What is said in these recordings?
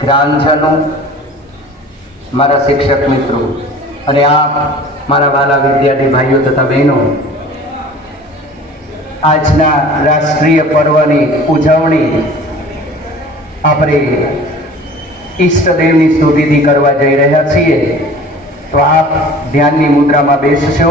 ગ્રામજનો, મારા શિક્ષક મિત્રો અને આપ મારા વાલા વિદ્યાર્થી ભાઈઓ તથા બહેનો, આજના રાષ્ટ્રીય પર્વની ઉજવણી આપણે ઈષ્ટદેવની સ્તુતિથી કરવા જઈ રહ્યા છીએ. તો આપ ધ્યાનની મુદ્રામાં બેસશો.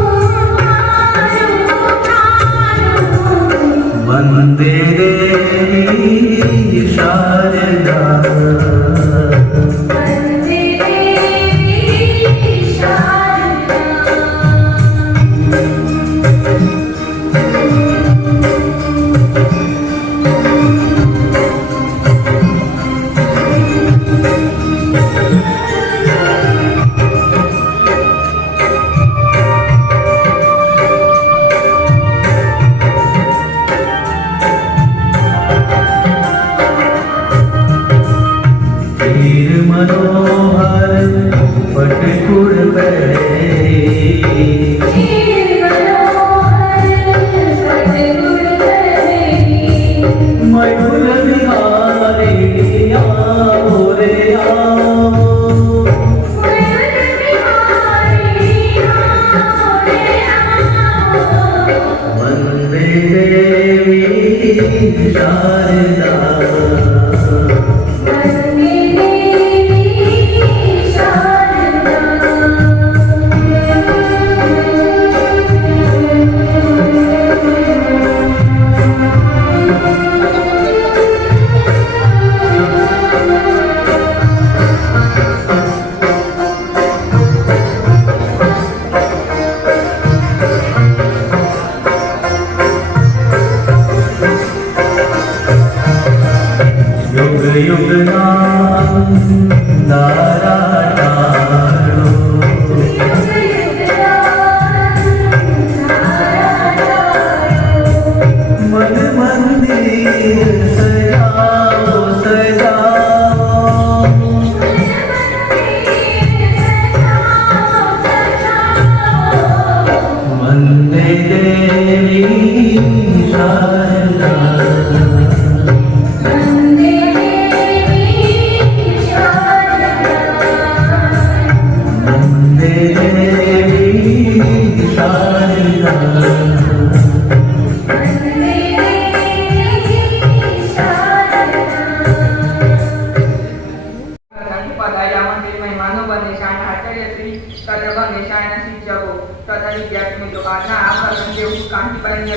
Vande Devi Sharada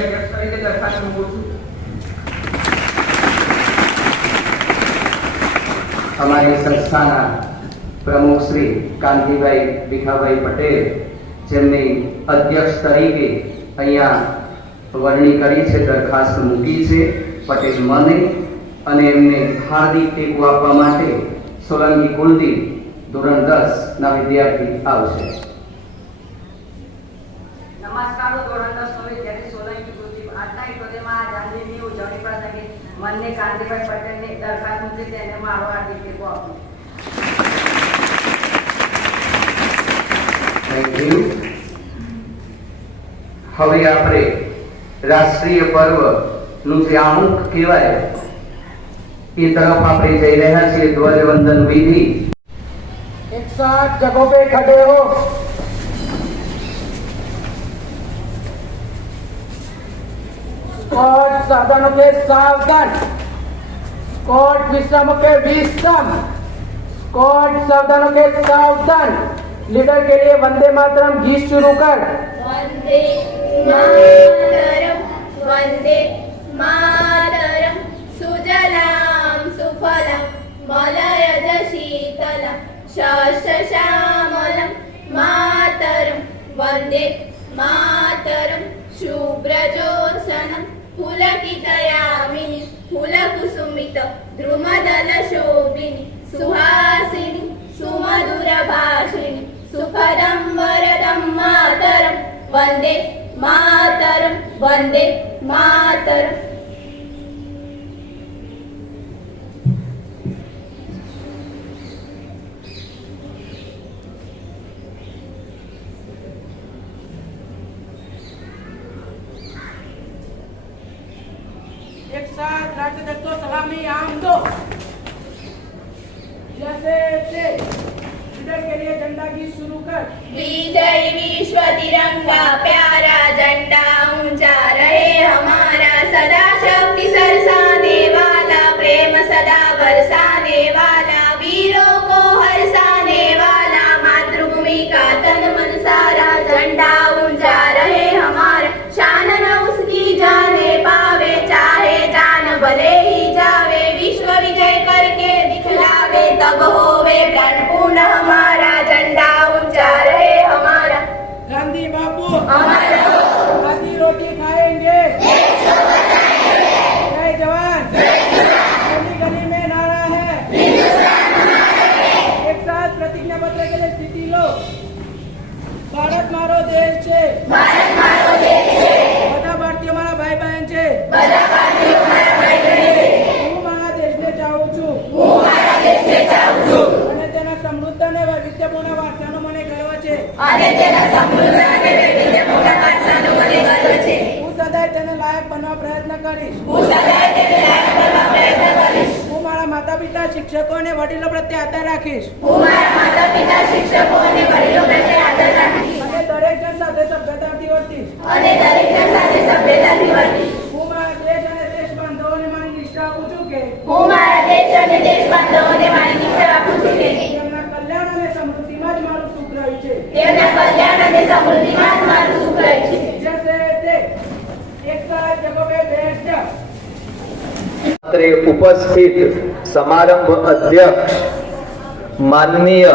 અધ્યક્ષ તરીકે દરખાસ્ત મૂકું છું. અમારી સંસ્થાના પ્રમુખ શ્રી કાંતિભાઈ ભીખાભાઈ પટેલ, જેમની અધ્યક્ષ તરીકે અહીંયા વરણી કરી છે, દરખાસ્ત મૂકી છે, પટેલ મને, અને એમને હાર્દિક ટેકો આપવા માટે સોલંકી કુલદીપ ધોરણ 10 ના વિદ્યાર્થી આવશે. નમસ્કાર, ધોરણ 10 નો વિદ્યાર્થી સોલંકી કુલદીપ. આજના ઇટોદેમાં ગાંધીની ઉજવણી પ્રસંગે મને કાંતિભાઈ પટેલને દરખાસ્ત મૂકી તેને મારો હાર્દિક ટેકો આપો. Thank you. હવે આપણે રાષ્ટ્રીય પર્વ નું જે આમુખ કહેવાય એ તરફ આપણે જઈ રહ્યા છીએ. ધ્વજવંદન વિધિ. एक साथ जगहों पे खड़े हो. स्क्वाड साधनों के सावधान. स्क्वाड विश्रामों के विश्राम. स्क्वाड सावधानों के सावधान. लीडर के लिए वंदे मातरम गीत शुरू कर. वंदे मातरम, वंदे मातरम, सुजलाम सुफलम मलयज शीतलम शस्यश्यामलम मातरम. वंदे मातरम, शुभ्रजोत्सनं पुलकितयामिनी फूलकुसुमित द्रुमदलशोभिनी सुहासिनी सुमधुरभाषिणी सुखदं वरदं मातरं. वंदे मातरं, वंदे मातरं. एक साथ राज्य दत्तो सलामी आम दो. जैसे थे. लीडर के लिए झंडा गीत शुरू कर. विजय विश्व तिरंगा प्यारा झंडा ऊंचा रहे हमारा, सदा शक्ति सरसाने वाला, प्रेम सदा बरसाने वाला, वीरों को हरसाने वाला, मातृभूमि का तन मन सारा. झंडा ऊंचा रहे हमारा, शान न उसकी जाने पावे, चाहे जान भले ही जावे, विश्व विजय करके दिखलावे, तब होवे प्राण पूर्ण हमारा. झंडा ऊंचा रहे हमारा. गांधी बापू हमारा आधी रोटी खाएंगे. जय जवान. गली गली में नारा है. एक साथ प्रतिज्ञा पत्र के लिए स्थिति लो. भारत मारो देश છે. ભારત મારો દેશ છે. બધા ભારતીયો મારા ભાઈ બહેન છે. બધા ભારતીયો મારા ભાઈ બહેન છે. હું મારા દેશને ચાહું છું. હું મારા દેશને ચાહું છું. અને તેના સમૃદ્ધ અને વૈવિધ્યપૂર્ણ વારસાનો મને ગર્વ છે. અને તેના સમૃદ્ધ અને વૈવિધ્યપૂર્ણ વારસાનો મને ગર્વ છે. હું સદાય તેને લાયક બનવા પ્રયત્ન કરીશ. હું સદાય તેને લાયક બનવા પ્રયત્ન કરીશ. હું મારા માતા પિતા શિક્ષકો અને વડીલો પ્રત્યે આદર રાખીશ. હું મારા માતા પિતા શિક્ષકો અને વડીલો પ્રત્યે આદર રાખીશ. અને દરેક જણ સાથે સભ્યતાથી વર્તીશ. અને દરેક જણ સાથે સભ્યતાથી વર્તીશ. હું મારા દેશ અને દેશ બાંધવોને મારી નિષ્ઠા આપું છું કે હું મારા દેશ અને દેશ બાંધવોને મારી નિષ્ઠા આપું છું કે તેમના કલ્યાણ અને સમૃદ્ધિમાં જ મારું સુખ રહ્યું છે. તેમના કલ્યાણ અને સમૃદ્ધિમાં જ મારું સુખ રહ્યું છે. जैसे थे. एक साथ जगहों पे बैठ जा. અત્રે ઉપસ્થિત સમારંભ અધ્યક્ષ માનનીય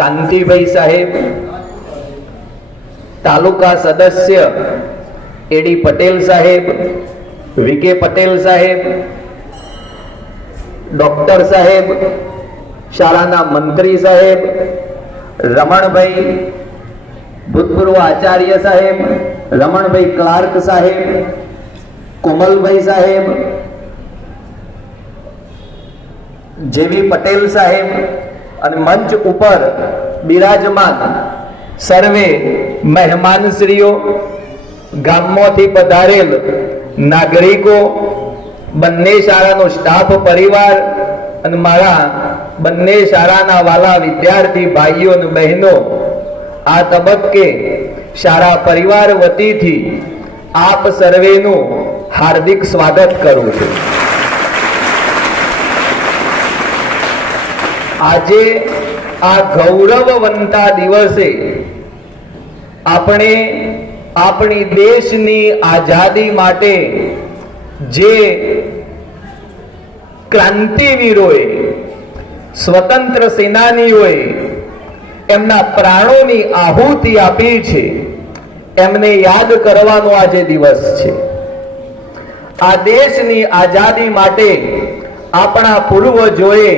કાંતિભાઈ સાહેબ, તાલુકા સદસ્ય એડી પટેલ સાહેબ, વીકે પટેલ સાહેબ, ડોક્ટર સાહેબ, શાળાના મંત્રી સાહેબ, રમણભાઈ ભૂતપૂર્વ આચાર્ય સાહેબ, રમણભાઈ ક્લાર્ક સાહેબ, કોમલભાઈ સાહેબ, જેવી પટેલ સાહેબ અને મંચ ઉપર બિરાજમાન સર્વે મહેમાનશ્રીઓ, ગામમાંથી પધારેલ નાગરિકો, બંને શાળાનો સ્ટાફ પરિવાર અને મારા બંને શાળાના વાલા વિદ્યાર્થી ભાઈઓ અને બહેનો, આ તબક્કે શાળા પરિવાર વતીથી આપ સર્વેનું હાર્દિક સ્વાગત કરું છું. આજે આ ગૌરવવંતા દિવસે આપણે આપણી દેશની આઝાદી માટે જે ક્રાંતિવીરોએ, સ્વતંત્ર સેનાનીઓએ એમના પ્રાણોની આહુતિ આપી છે, એમને યાદ કરવાનો આજે દિવસ છે. આ દેશની આઝાદી માટે આપણા પૂર્વજોએ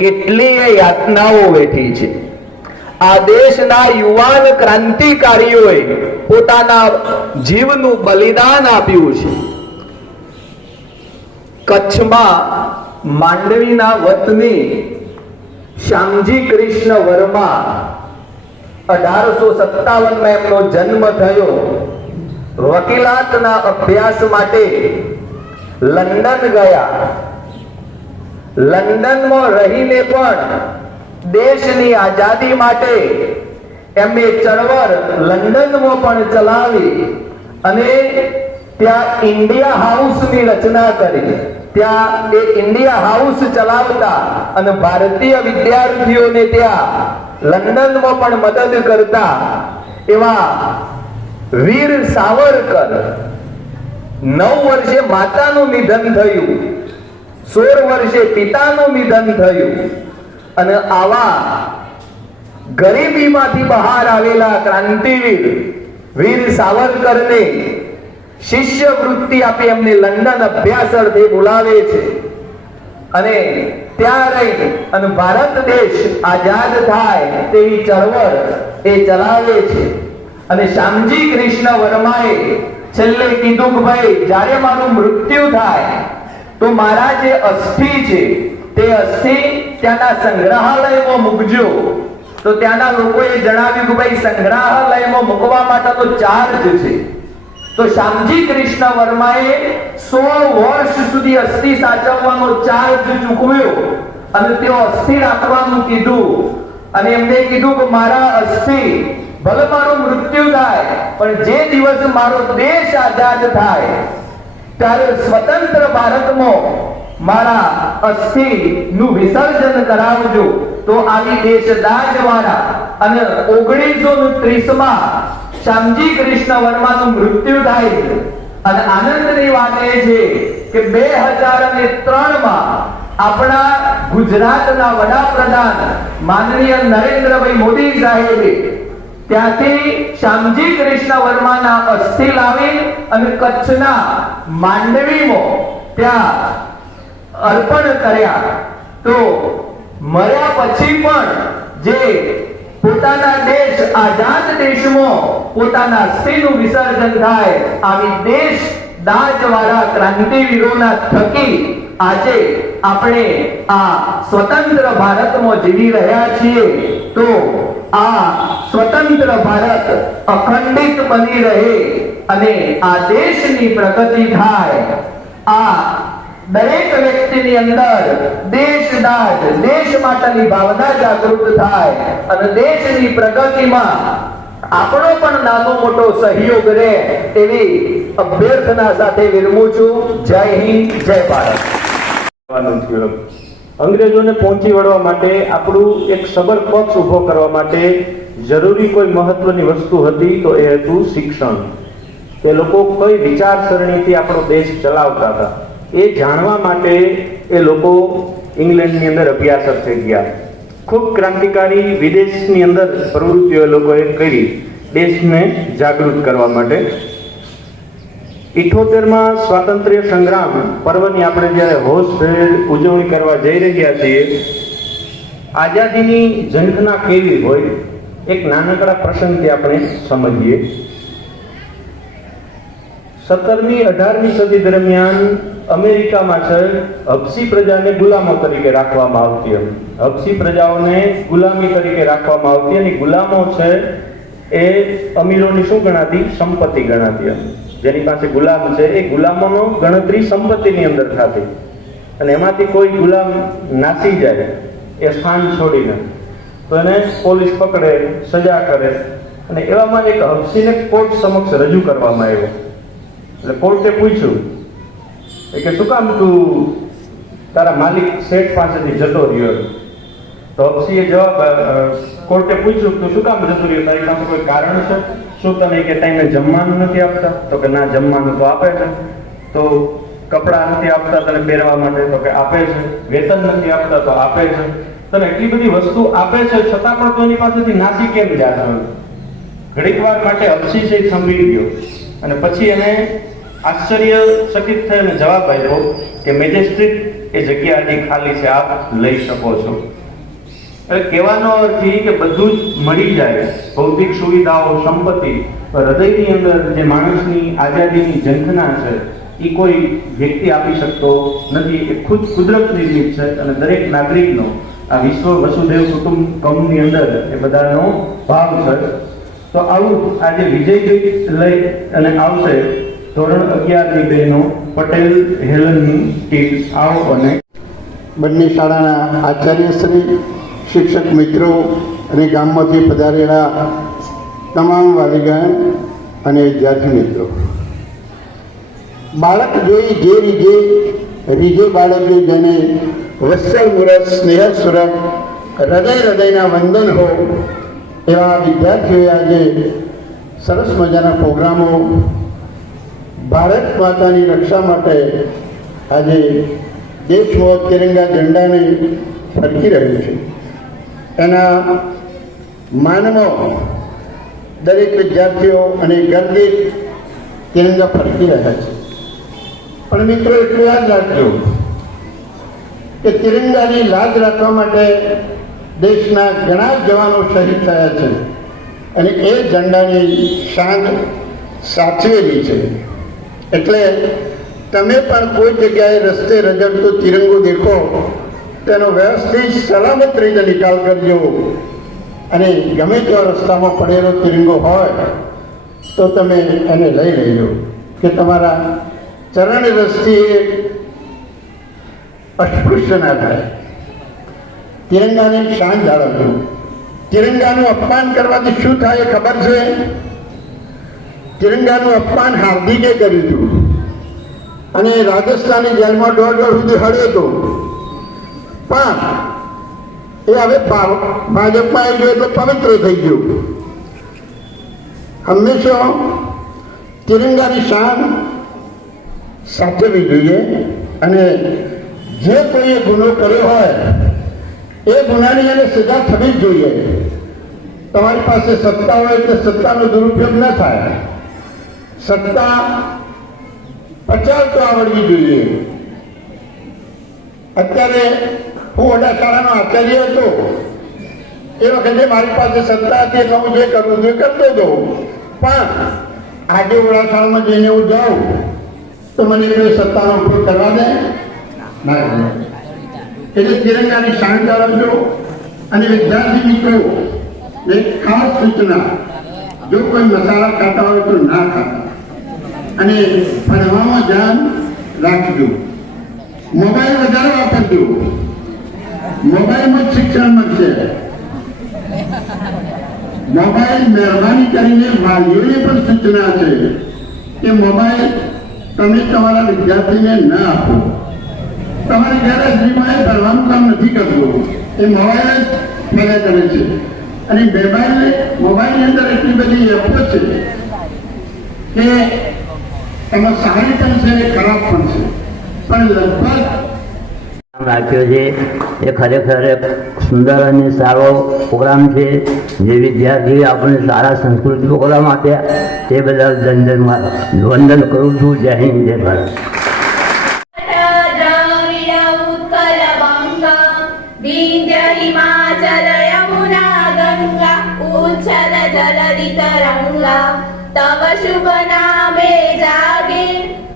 કેટલીય યાતનાઓ વેઠી છે. આ દેશના યુવાન ક્રાંતિકારીઓએ પોતાના જીવનું બલિદાન આપ્યું છે. કચ્છમાં માંડવીના વતની શ્યામજી કૃષ્ણ વર્મા 1857માં એમનો જન્મ થયો. વકીલાતના અભ્યાસ માટે લંડન ગયા. લંડનમાં રહીને પણ દેશની આઝાદી માટે એમને ચળવળ લંડનમાં પણ ચલાવી અને ત્યાં ઇન્ડિયા હાઉસની રચના કરી. ત્યાં એ ઇન્ડિયા હાઉસ ચલાવતા અને ભારતીય વિદ્યાર્થીઓને ત્યાં લંડનમાં પણ મદદ કરતા એવા વીર સાવરકર 9 વર્ષે માતાનું નિધન થયું, 16 વર્ષે પિતાનું નિધન થયું અને આવા ગરીબીમાંથી બહાર આવેલા ક્રાંતિવીર વીર સાવરકરને શિષ્યવૃત્તિ આપી એમને લંડન અભ્યાસ અર્થે બોલાવે છે અને ત્યાં રહી અને ભારત દેશ આઝાદ થાય તેવી ચળવળ એ ચલાવે છે. અને શ્યામજી કૃષ્ણ વર્માએ છેલ્લે કીધું કે ભાઈ જ્યારે મારું મૃત્યુ થાય તો મારા જે અસ્થિ છે તે અસ્થિ ત્યાંના સંગ્રહાલયમાં મૂકજો. તો ત્યાંના લોકોએ જણાવ્યું કે ભાઈ સંગ્રહાલયમાં મૂકવા માટેનો ચાર્જ છે. તો શ્યામજી કૃષ્ણ વર્માએ 16 વર્ષ સુધી અસ્થિ સાચવવાનો ચાર્જ ચૂકવ્યો અને તેઓ અસ્થિ રાખવાનું કીધું અને એમને કીધું કે મારા અસ્થિ ભલે મારું મૃત્યુ થાય પણ જે દિવસ મારો દેશ આઝાદ થાય ત્યારે સ્વતંત્ર ભારતમાં મારા અસ્થિ નું વિસર્જન કરાવજો. તો આવી દેશદાજવાળા અને 1930માં શ્યામજી કૃષ્ણ વર્માનું મૃત્યુ થાય છે. અને આનંદની વાત એ છે કે 2003માં આપણા ગુજરાતના વડાપ્રધાન માનનીય નરેન્દ્રભાઈ મોદી સાહેબે ત્યાંથી શ્યામજી કૃષ્ણ વર્માના અસ્થિ લાવી અને કચ્છના માંડવીમાં ત્યાં અર્પણ કર્યા. તો મર્યા પછી પણ જે પોતાના દેશ આઝાદ દેશમાં પોતાના અસ્થિનું વિસર્જન થાય આવી દેશ દાજવાળા ક્રાંતિવીરોના થકી આજે આપણે આ સ્વતંત્ર ભારતમાં જીવી રહ્યા છીએ. તો આ સ્વતંત્ર ભારત અખંડિત બની રહે અને આ દેશની પ્રગતિ થાય. આ દરેક વ્યક્તિની અંદર દેશદાજ, દેશ માટેની ભાવના જાગૃત થાય અને દેશની પ્રગતિમાં આપણો પણ નાનો મોટો સહયોગ રહે એવી અભ્યર્થના સાથે વિરમું છું. જય હિન્દ, જય ભારત. અંગ્રેજોને પહોંચી વળવા માટે આપણું એક સબર પક્ષ ઉભો કરવા માટે જરૂરી કોઈ મહત્વની વસ્તુ હતી તો એ હતું શિક્ષણ. કે લોકો કઈ વિચારસરણીથી આપણો દેશ ચલાવતા હતા એ જાણવા માટે એ લોકો ઇંગ્લેન્ડની અંદર અભ્યાસ અર્થે ગયા. ખૂબ ક્રાંતિકારી વિદેશની અંદર પ્રવૃત્તિઓ લોકોએ કરી દેશને જાગૃત કરવા માટે. 78માં સ્વાતંત્ર્ય સંગ્રામ પર્વની આપણે જ્યારે હોશભેર ઉજવણી કરવા જઈ રહ્યા છીએ, આઝાદીની ઝંખના કેવી હોય એક નાનકડા પ્રસંગથી આપણે સમજીએ. 17મી 18મી સદી દરમિયાન અમેરિકામાં છે હબસી પ્રજાને ગુલામો તરીકે રાખવામાં આવતી હતી. હબસી પ્રજાઓને ગુલામી તરીકે રાખવામાં આવતી અને ગુલામો છે એ અમીરોની શું ગણાતી? સંપત્તિ ગણાતી હતી. જેની પાસે ગુલામ છે એ ગુલામોનો ગણતરી સંપત્તિની અંદર થતી અને એમાંથી કોઈ ગુલામ નાસી જાય એ સ્થાન છોડીને તો એને પોલીસ પકડે, સજા કરે અને એવામાં એક હબસીને કોર્ટ સમક્ષ રજૂ કરવામાં આવ્યો. એટલે કોર્ટે પૂછ્યું કે શું કામ તું તારા માલિક શેઠ પાસેથી જતો રહ્યો? તો તો અપસીએ જવાબ કોર્ટે પૂછ્યું તું શું કામ જતું રહ્યું, તારી પાસે કોઈ કારણ છે? શું તને કે ટાઈમે જમવાનું નથી આપતા? તો કે ના, જમવાનું તો આપે છે. તો કપડાં નથી આપતા તને પહેરવા માટે? તો કે આપે છે. વેતન નથી આપતા? તો આપે છે. તને એટલી બધી વસ્તુ આપે છે છતાં પણ તું એની પાસેથી નાસી કેમ જા છો? ઘડીક વાર માટે અપસી છે એ સંભળી ગયો અને પછી એને આશ્ચર્યચકિત થઈને જવાબ આપ્યો કે મેજિસ્ટ્રેટ, એ જગ્યા હજી ખાલી છે, આપ લઈ શકો છો. એટલે કહેવાનો અર્થ એ કે બધું જ મળી જાય, ભૌતિક સુવિધાઓ, સંપત્તિ, હૃદયની અંદર જે માણસની આઝાદીની ઝંખના છે એ કોઈ વ્યક્તિ આપી શકતો નથી. એ ખુદ કુદરત નિર્મિત છે અને દરેક નાગરિકનો આ વિશ્વ વસુદેવ કુટુંબકમની અંદર એ બધાનો ભાવ છે. તો આવું આજે વિજય લઈ અને આવશે ધોરણ 11ની બહેનો પટેલ હેલનની ટીમ. આવો અને બંને શાળાના આચાર્યશ્રી, શિક્ષક મિત્રો અને ગામમાંથી પધારેલા તમામ વાલીગણ અને વિદ્યાર્થી મિત્રો, બાળક જોઈ જે રીજે બાળક જોઈ જેને વત્સલ મુરત સ્નેહ સુરત હૃદયના વંદન હો, એવા વિદ્યાર્થીઓએ આજે સરસ મજાના પ્રોગ્રામો ભારત માતાની રક્ષા માટે આજે દેશમાં તિરંગા ઝંડાને ફરકી રહ્યું છે. એના માનમાં દરેક વિદ્યાર્થીઓ અને ગર્દિત તિરંગા ફરકી રહ્યા છે. પણ મિત્રો એટલું યાદ રાખજો કે તિરંગાની લાજ રાખવા માટે દેશના ઘણા જવાનો શહીદ થયા છે અને એ ઝંડાની શાન સાચવેલી છે. એટલે તમે પણ કોઈ જગ્યાએ રસ્તે રજડતો તિરંગો દેખો તેનો વ્યવસ્થિત સલામત રીતે નિકાલ કરજો અને ગમે તેવા રસ્તામાં પડેલો તિરંગો હોય તો તમે એને લઈ લેજો કે તમારા ચરણ રસ્તી અસ્પૃશ્ય ના થાય. તિરંગાની શાન જાળવજો. તિરંગાનું અપમાન કરવાથી શું થાય ખબર છે? તિરંગાનું અપમાન હાર્દિકે કર્યું હતું અને રાજસ્થાની જેલમાં 1.5 વર્ષ સુધી હળ્યો હતો. પણ એ હવે ભાજપમાં આવી ગયો એટલે પવિત્ર થઈ ગયો. હંમેશા તિરંગાની શાન સાચવવી જોઈએ અને જે કોઈએ ગુનો કર્યો હોય એ ગુનાની એને સજા થવી જ જોઈએ. તમારી પાસે સત્તા હોય એટલે સત્તાનો દુરુપયોગ ન થાય. સત્તા પચાવતો આવડવી જોઈએ. અત્યારે હું વડા શાળાનો આચાર્ય હતો એ વખતે મારી પાસે સત્તા હતી એટલે હું જે કરવું તે કરતો હતો. પણ આજે વડા શાળામાં જઈને હું જાઉં તો મને કોઈ સત્તાનો ઉપયોગ કરવા દે ના. એટલે તિરંગાની શાન જાળવજો. અને વિદ્યાર્થી મિત્રો, એક ખાસ સૂચના, જો કોઈ મસાલા ખાતા હોય તો ના ખાતા અને ભણવામાં ધ્યાન રાખજો. મોબાઈલ વધારે વાપરજો. મોબાઈલમાં જ શિક્ષણ મળશે. મોબાઈલ મહેરબાની કરીને વાલીઓને પણ સૂચના છે કે મોબાઈલ તમે તમારા વિદ્યાર્થીને ના આપો. તમારી ગેરહાજરીમાં એ ભણવાનું કામ નથી કરતું, એ મોબાઈલ જ ફેલા કરે છે. અને મોબાઈલની અંદર એટલી બધી એપો છે કે એમાં સારી પણ છે અને ખરાબ પણ છે. પણ લગભગ રાખ્યો છે એ ખરેખર એક સુંદર અને સારો પ્રોગ્રામ છે. જે વિદ્યાર્થી આપણે સારા સંસ્કૃતિ પ્રોગ્રામ આપ્યા તે બદલ વંદન કરું છું. જય હિન્દ, જય ભારત. तव शुभ नामे जागे,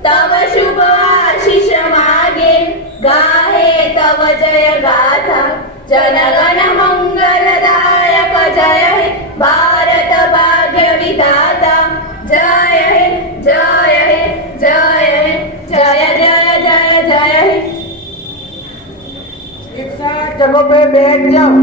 तव शुभ आशीष मागे, गाहे तव जय गाथा, जनगण मंगलदायक. जय हे भारत भाग्य विधाता. जय हे, जय हे, जय हे, जय जय जय जय हे. एक साथ जगह पे बैठ जाओ.